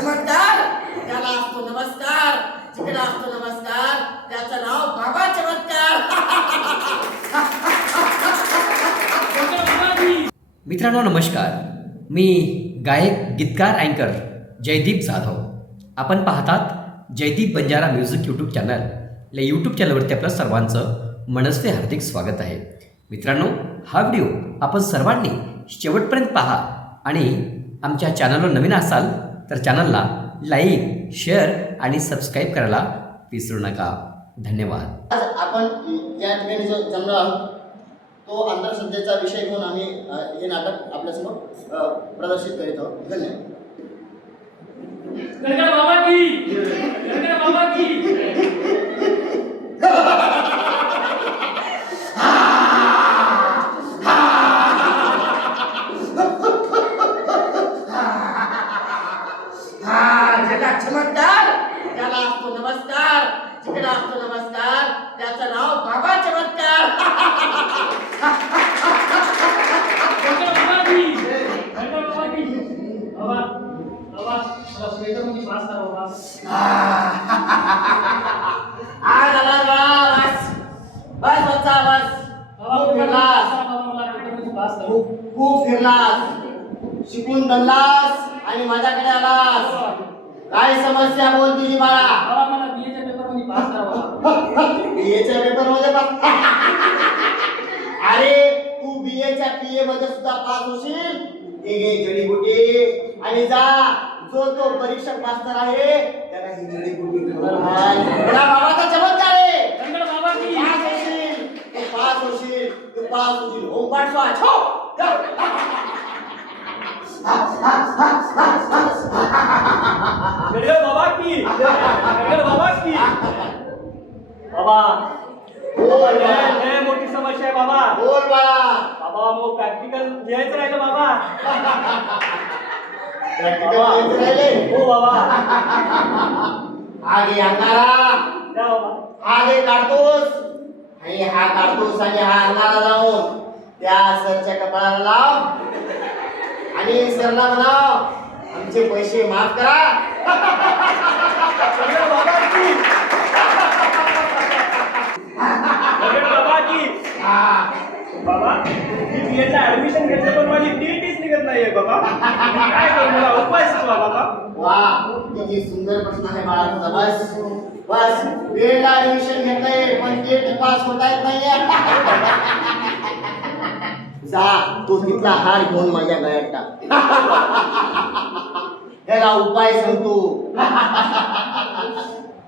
चमत्कार त्याला असतो नमस्कार. जिकडे असतो नमस्कार त्याचं नाव बाबा चमत्कार. मित्रांनो नमस्कार. मी गायक गीतकार अँकर जयदीप जाधव. आपण पाहतात Jaydeep Banjara music YouTube channel. या यूट्यूब चॅनलवरती आपलं सर्वांचं मनस्वी हार्दिक स्वागत आहे. मित्रांनो हा व्हिडिओ आपण सर्वांनी शेवटपर्यंत पहा आणि आमच्या चॅनलवर नवीन असाल तर चॅनलला लाईक शेअर आणि सबस्क्राईब करायला विसरू नका. धन्यवाद. आज आपण या ठिकाणी जो जमलो आहोत तो अंधश्रद्धेचा विषय घेऊन आम्ही हे नाटक आपल्यासमोर प्रदर्शित करीत आहोत. धन्यवाद गणगण बाबा की गणगण बाबा की हा ज्याला चमत्कार त्याला असतो नमस्कार जिकडे असतो नमस्कार त्याचं नाव बाबा चमत्कार गणगण बाबा की गणगण बाबा की बाबा बाबा मला स्वेटरमध्ये पास करा बाबा आ झाला बा, बस बस बच्चा बस बाबा खूप फिरलास बाबा मला स्वेटरमध्ये खूप खूप शिकून दमलास आणि माझ्याकडे आलास काय समस्या बोल तुझी मला बीएच्या पेपरमध्ये पास करा बाबा बीएच्या पेपरमध्ये पास अरे तू बीएच्या पीए मध्ये सुद्धा पास होशील. हे घे जडीबुटी आणि जा. जो तो परीक्षक मास्तर आहे त्याला ही. तुला बाबाचा चमत्कार आहे. पास होशील तू पास होशील तू पास होशील. ओम पाठ. गणगण बाबा. की बाबा की लय मोठी समस्या आहे बाबा. बोल बाळा. बाबा मग प्रॅक्टिकल लिहायचं राहिलं बाबा. हो बाबा आगे अंगारा आगे हा काढतोस आणि हा काढतोस आणि हा अंगारा जाऊन त्या सरच्या कपाळाला लाव आणि सरला म्हणाव आमचे पैसे माफ करा बाबा की हा. बाबा मी बीएचं ऍडमिशन घेतलं पण माझी टीईटीच निघत नाहीये बाबा. काय करू मला उपाय सुचवा बाबा. वा किती सुंदर प्रश्न आहे बाळा तुझा बस. बस वेळला ऍडमिशन घेतलंय पण टेट पास होता येत नाहीये. जा तो तिथला हार घेऊन माझ्या गळ्यात टाक त्याला उपाय सांगतो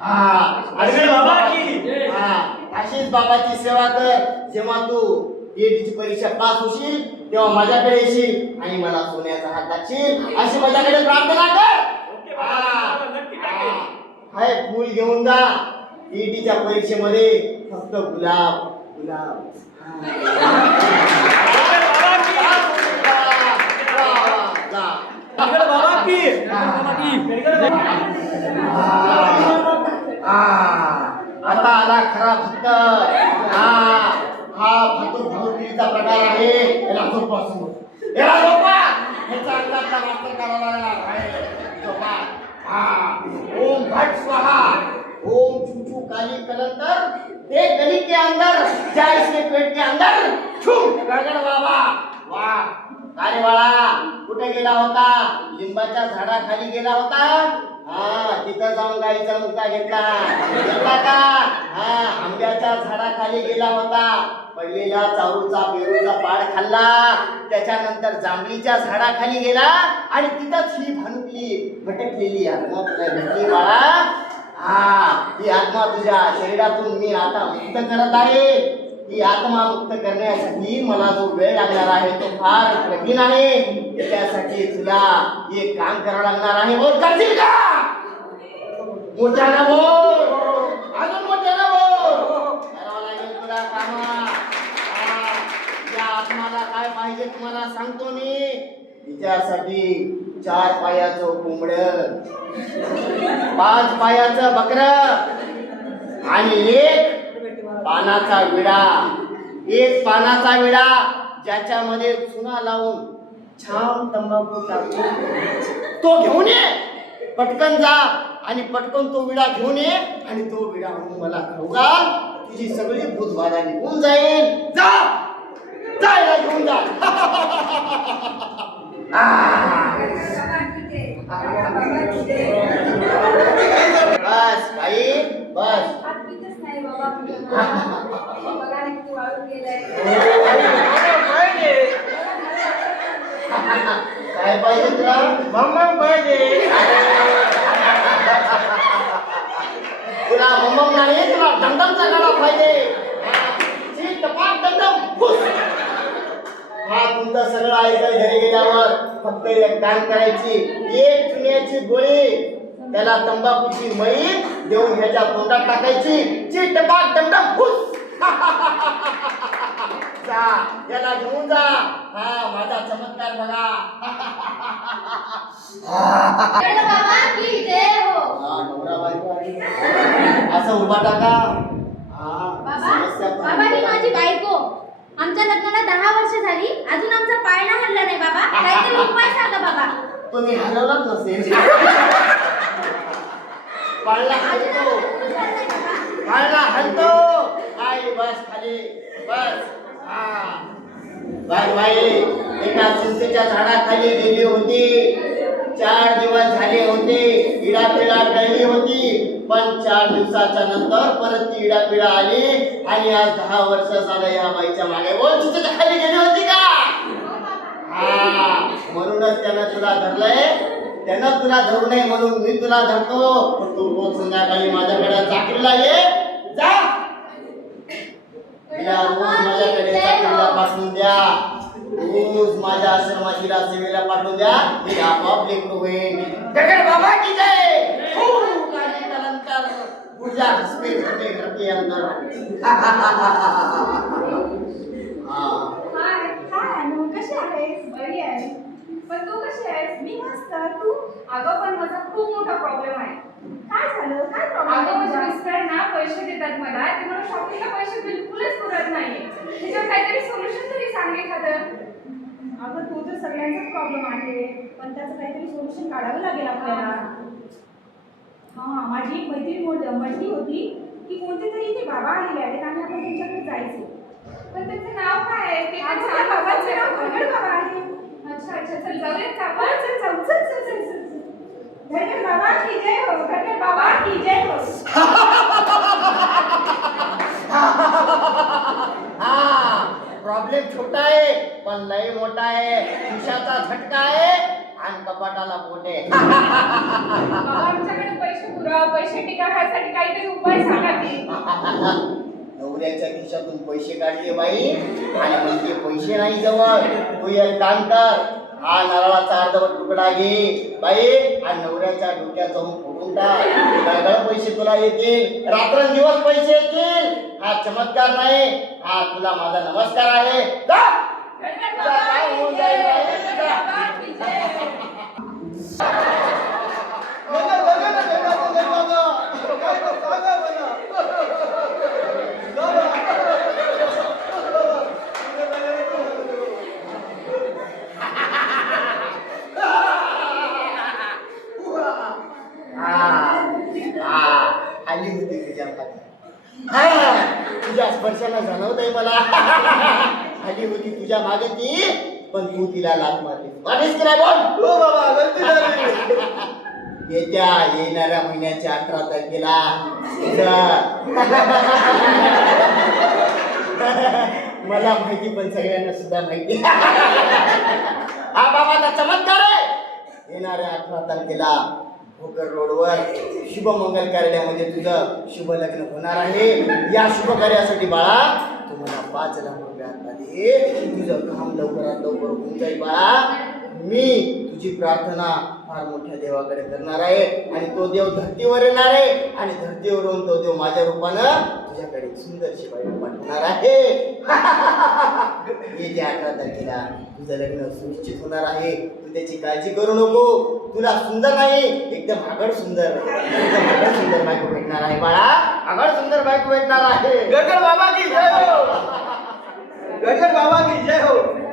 हा गणगण बाबा की. हा अशीच बाबाची सेवा कर जेव्हा तू टीएटीची परीक्षा पास होशील तेव्हा माझ्याकडे येशील आणि मला सोन्याचा हात टाकशील अशी माझ्याकडे प्रार्थना कर. हाय फूल घेऊन जा. टीईटीच्या परीक्षेमध्ये फक्त गुलाब गुलाब गणगण बाबा की गणगण बाबा की गणगण बाबा आ, आता आला खरा भक्त हा हा भातुक भावतीचा प्रकार आहे याला झोपा समोर याला झोपा ह्याचा अंगातला मास्तर करावा लागणार आहे झोपा हा भट स्वाहा। ओम चूचू काली कलंतर ते गली के अंदर जा इसके पेट के अंदर छू। गड़गड़ बाबा। वाह अरे बाळा कुठे गेला होता लिंबाच्या झाडाखाली गेला होता। हा तिथं जाऊन गाईचा मुका घेतला. घेतला का? हा आंब्याच्या झाडाखाली गेला होता. पहिलेला चारूचा पेरूचा पाड खाल्ला. त्याच्यानंतर जांभळीच्या झाडाखाली गेला आणि तिथंच ही भानुकली भटकलेली आत्मा तुला भेटली बाळा. हा ही आत्मा तुझ्या शरीरातून मी आता मुक्त करत आहे. ही आत्मा मुक्त करण्यासाठी मला जो वेळ लागणार आहे तो फार कठीण आहे. त्यासाठी तुला एक काम करावं लागणार आहे. बोल करशील का? मोठ्यानं बोल. अजून मोठ्यानं बोल. करावं लागेल तुला काम. हा, या आत्माला काय पाहिजे तुम्हाला सांगतो मी. तिच्यासाठी चार पायाचं कोंबड. पाच पायाचं बकर. आणि एक पानाचा विडा. एक पानाचा विडा ज्याच्यामध्ये चुना लावून छान तंबाखू टाकून तो घेऊन ये. पटकन जा. आणि पटकन तो विडा घेऊन ये आणि तो विडा आणून मला खाऊ घाल. तुझी सगळी भूतबाधा निघून जाईल. जा! जायला घेऊन जा. बस बाई बस काय पाहिजे तुला मम्मा पाहिजे तुला मम्मम नाही तुला डमडमचा गाडा पाहिजे ची टपाक डमडम फुस. हा तुमचं सगळं ऐकलं घरी गेल्यावर? फक्त एक काम करायची एक चुन्याची गोळी. त्याला तंबाखूची मळी देऊन ह्याच्या तोंडात टाकायची. ची टपाक डमडम फुस. जा याला घेऊन जा. हा माझा चमत्कार बघा. हा, नवरा बायको. आहे. असं उभा टाका. हा समस्या आमच्या लग्नाला दहा वर्ष झाली. अजून आमचा पाळणा हल्ला नाही बाबा. काहीतरी उपाय सांगा बाबा. तुम्ही नसेल. पाळला हलतो. पाळला हलतो. आई बस खाली. बस. हा. बाय बाई एका चिंचेच्या झाडाखाली गेली होती. चार दिवस झाले होते. इडापिडा टळली होती. पण चार दिवसाच्या नंतर परत ती इडापिडा आली आणि आज दहा वर्ष झालं या बाईच्या मागे. बोल खाली गेली होती का? हा म्हणूनच त्यानं तुला धरलंय. त्यानं तुला धरू नये म्हणून मी तुला धरतो. तू रोज संध्याकाळी माझ्याकडे चाकरीला ये. जा. रोज माझ्याकडे चाकरीला पाठवून द्या. रोज माझ्या आश्रमाची सेवेला पाठवून द्या. मी आपोआप लेकरू होईल बाबा की जय? खूप हसपे घरके घरके अंदर हा. हाय हाय अनु कशी आहेस? बरी आहे. पण तू कशी आहेस? मी मस्त. तू? अगं पण माझा खूप मोठा प्रॉब्लेम आहे. काय झालं? काय अगं माझे प्रॉब्लेम मिस्टर ना पैसे देतात मला. ते मला शॉपिंगला पैसे बिलकुलच पुरत नाही त्याच्यावर काहीतरी सोल्युशन तरी सांग एखादं. अगं तो तर सगळ्यांचाच प्रॉब्लेम आहे. पण त्याचं काहीतरी सोल्युशन काढावं लागेल आपल्याला. हा माझी एक मैत्रीण मोठ म्हटली होती की कोणते तरी इथे बाबा आलेले आहेत आणि आपण त्यांच्याकडे जायचं. पण त्याचं नाव काय आहे? ते पण माझं सांग. बाबांचं नाव मला. धनगड बाबा आहे? अच्छा अच्छा चल जाऊयात का हो, आपण चल जाऊ चल चल चल चल चल. धनगड बाबा की जय हो. धनगड बाबा की जय हो. हा प्रॉब्लेम छोटा आहे पण लय मोठा आहे. खिशाचा झटका आहे आणि कपाटाला आहे. आमच्याकडे पैसे पुराव पैसे टिका ह्यासाठी काहीतरी उपाय सांगा की. नवऱ्याच्या खिशातून पैसे काढले बाई. आणि म्हणते पैसे नाही जवळ तू एक काम कर. हा नारळाचा अर्धवट तुकडा घे बाई. आणि नवऱ्याच्या डोक्यात जाऊन फोडून टाक. पैसे तुला येतील. रात्रंदिवस पैसे येतील. हा चमत्कार नाही. हा तुला माझा नमस्कार आहे. आली होती तुझ्या मागे. हा, तुझ्या स्पर्शानं जाणवतंय मला. आली होती तुझ्या मागे ती पण तू तिला लात मारली की नाही बोल? हो बाबा गलती झाली. येत्या येणाऱ्या महिन्याच्या अठरा तारखेला. मला माहिती पण सगळ्यांना सुद्धा माहिती. हा बाबाचा चमत्कार आहे. येणाऱ्या अठरा तारखेला भोकर रोडवर शुभमंगल कार्यालयामध्ये तुझं शुभ लग्न होणार आहे. या शुभ कार्यासाठी बाळा तुम्हाला पाच लाख रुपये हातमध्ये तुझं काम लवकरात लवकर होऊन जाईल बाळा. मी तुझी प्रार्थना फार मोठ्या देवाकडे करणार आहे आणि तो देव धर्तीवर येणार आहे आणि धर्तीवरून तो देव माझ्या रूपानं तुझ्याकडे सुंदर शिवाय बाई पाठवणार आहे. येत्या अठरा तारखेला तुझं लग्न सुनिश्चित होणार आहे. तू त्याची काळजी करू नको. तुला सुंदर नाही एकदम आगड सुंदर. एकदम आगड सुंदर बायको भेटणार आहे बाळा. आगड सुंदर बायको भेटणार आहे. गडगड बाबा की जय हो. गडगड बाबा की जय हो.